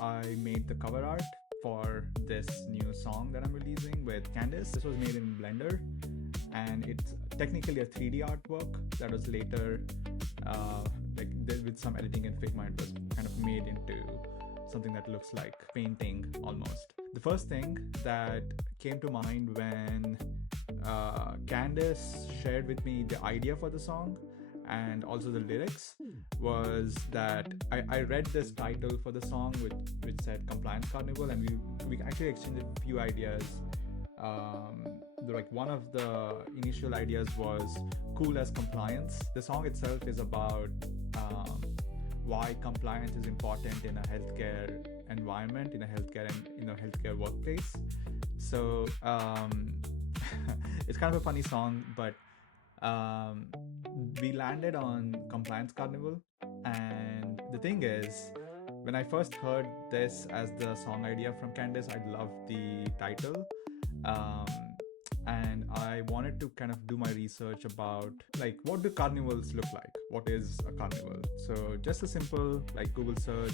I made the cover art for this new song that I'm releasing with Candice. This was made in Blender, and it's technically a 3D artwork that was later with some editing in Figma. It was kind of made into something that looks like painting almost. The first thing that came to mind when Candice shared with me the idea for the song and also the lyrics was that I read this title for the song which said Compliance Carnival, and we actually exchanged a few ideas. One of the initial ideas was cool as compliance. The song itself is about why compliance is important in a healthcare environment, in a healthcare workplace. So it's kind of a funny song, but we landed on Compliance Carnival. And the thing is, when I first heard this as the song idea from Candice, I loved the title. And I wanted to kind of do my research about what do carnivals look like? What is a carnival? So just a simple Google search.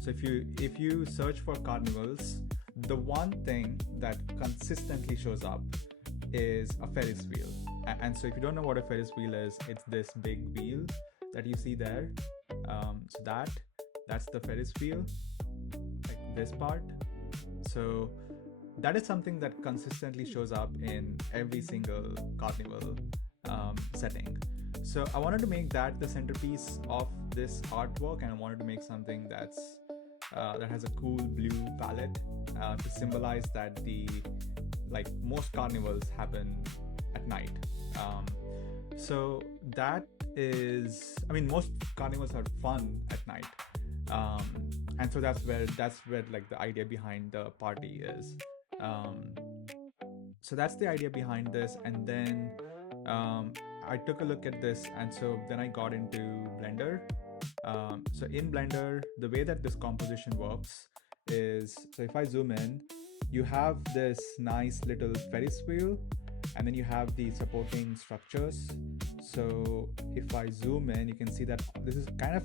So if you search for carnivals, the one thing that consistently shows up is a Ferris wheel. And so if you don't know what a Ferris wheel is, it's this big wheel that you see there. So that's the Ferris wheel, like this part. So that is something that consistently shows up in every single carnival setting. So I wanted to make that the centerpiece of this artwork, and I wanted to make something that has a cool blue palette to symbolize that most carnivals happen at night. So that is, most carnivals are fun at night, and so that's where the idea behind the party is. So that's the idea behind this, and then I took a look at this, and so then I got into Blender. So in Blender, the way that this composition works is, so if I zoom in, you have this nice little Ferris wheel, and then you have the supporting structures. So if I zoom in, you can see that this is kind of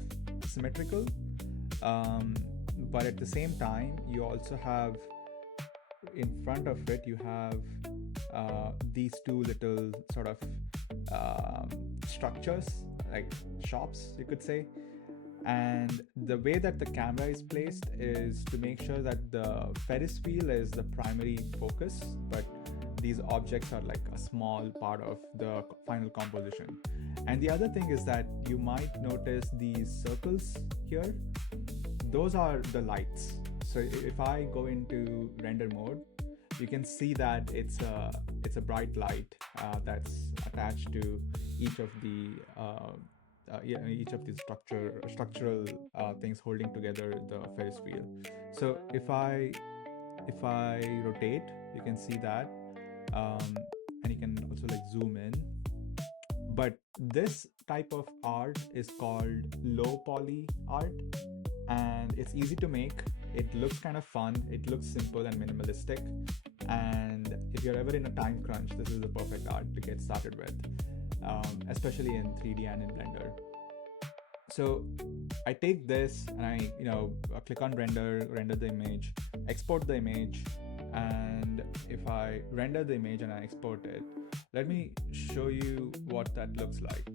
symmetrical, but at the same time, you also have in front of it, you have these two little sort of structures, like shops, you could say. And the way that the camera is placed is to make sure that the Ferris wheel is the primary focus, but these objects are like a small part of the final composition. And the other thing is that you might notice these circles here. Those are the lights. So if I go into render mode, you can see that it's a bright light that's attached to each of the structural things holding together the Ferris wheel. So if I rotate, you can see that, and you can also zoom in. But this type of art is called low poly art, and it's easy to make. It looks kind of fun. It looks simple and minimalistic. And if you're ever in a time crunch, this is the perfect art to get started with, especially in 3D and in Blender. So I take this and I click on render the image, export the image, and if I render the image and I export it, let me show you what that looks like.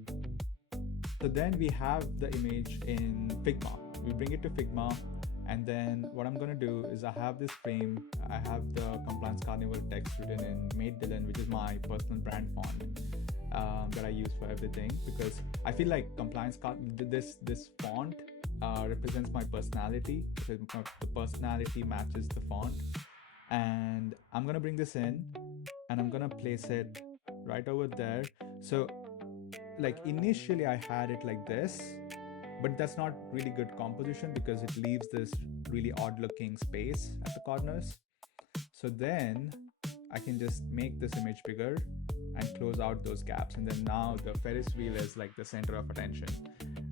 So then we have the image in Figma. We bring it to Figma, and then what I'm going to do is I have this frame, I have the Compliance Carnival text written in Made Dylan, which is my personal brand font that I use for everything, because I feel like this font represents my personality. The personality matches the font, and I'm going to bring this in and I'm going to place it right over there. So initially I had it like this, but that's not really good composition because it leaves this really odd looking space at the corners. So then I can just make this image bigger and close out those gaps, and then now the Ferris wheel is like the center of attention.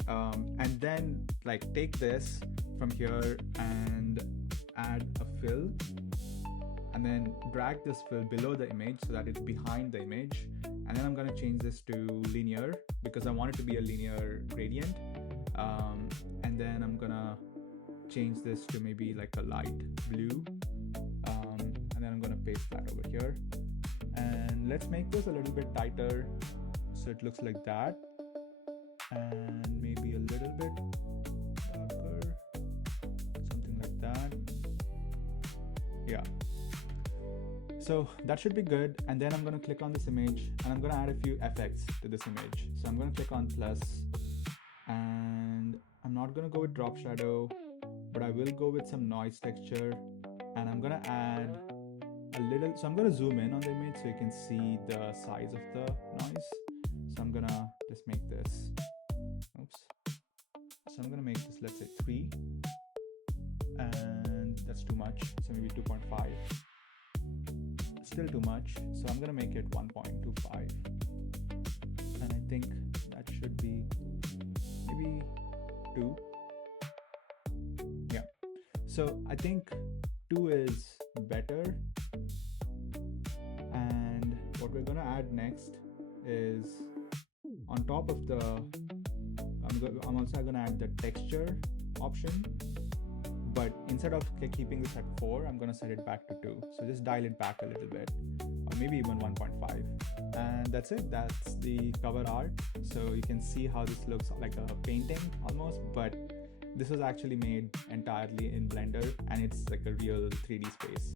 And then take this from here and add a fill, and then drag this fill below the image so that it's behind the image. And then I'm going to change this to linear because I want it to be a linear gradient. And then I'm gonna change this to maybe like a light blue, and then I'm gonna paste that over here. And let's make this a little bit tighter so it looks like that, and maybe a little bit darker, something like that. Yeah, so that should be good. And then I'm going to click on this image and I'm going to add a few effects to this image. So I'm going to click on plus, and I'm not going to go with drop shadow, but I will go with some noise texture, and I'm going to add a little, so I'm going to zoom in on the image so you can see the size of the noise. So I'm going to just make this, oops, so I'm going to make this, let's say 3, and that's too much, so maybe 2.5, still too much, so I'm going to make it 1.25, and I think that should be maybe 2. Yeah, so I think 2 is better. And what we're going to add next is on top of the, I'm also going to add the texture option, but instead of keeping this at 4, I'm going to set it back to 2. So just dial it back a little bit, or maybe even 1.5. And that's it. That's the cover art. So you can see how this looks like a painting almost, but this was actually made entirely in Blender, and it's like a real 3D space.